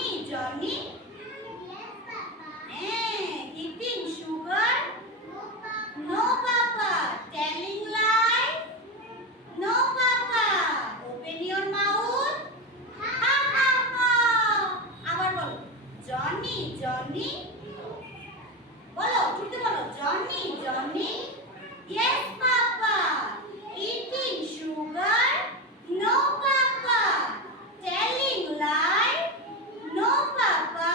Johnny. Yes, Papa. Eating sugar. No, Papa. No, Papa. Telling lie. No, Papa. Open your mouth. Ha ha ha. আবার বলো Johnny, Johnny. বলো ছুটে বলো Johnny, Johnny. Yes, Papa. Eating sugar. No, Papa. Telling lie. No, Papa.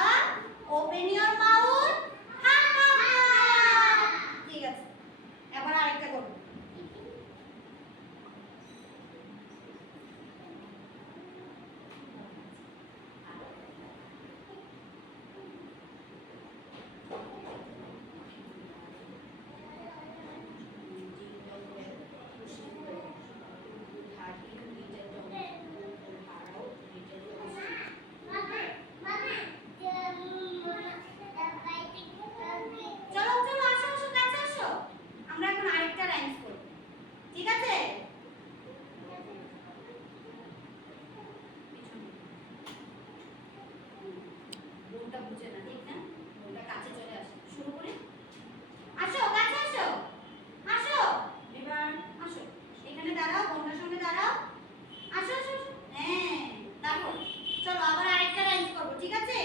Open your mouth. Ha ha ha. ঠিক আছে এবার আরেকটা করব চলো চলো আসো আসো কাছে আসো আমরা এখন আরেকটা রাইমস করব ঠিক আছে বোনটা বুঝে না ঠিক না বোনটা কাছে চলে আসে শুরু করি আসো কাছে আসো আসো এবার আসো এখানে দাঁড়াও বোনটার সঙ্গে দাঁড়াও আসো আসো আসো। হ্যাঁ তারপর চলো আবার আরেকটা রাইমস করব ঠিক আছে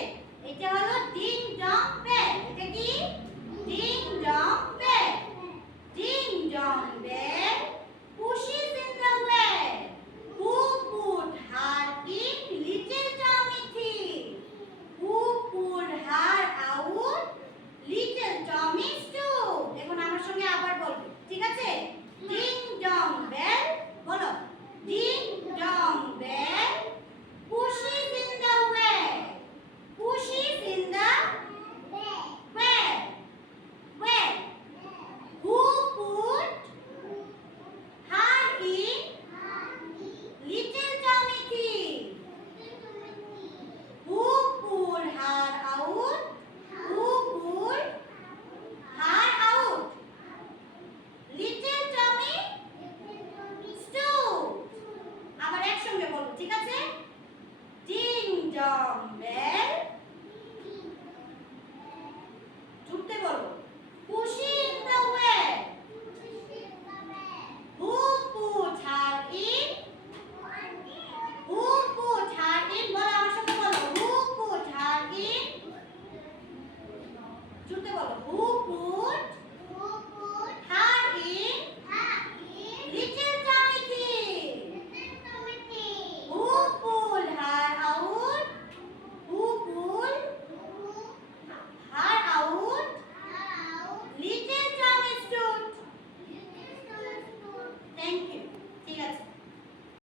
এটা হলো ডিং ডং বেল এটা কি ding dong bell ding dong bell pushes in the well who put her in little Tommy thief who pulled her out little Tommy stew দেখুন আমার সঙ্গে আবার বলবে ঠিক আছে ডিং ডং বেল বলো ding dong bell pushes in the well pushes in the well well who put her in little Tommy thief who pulled her out who pulled her out little Tommy stew আবার একসঙ্গে বলো ঠিক আছে ding dong bell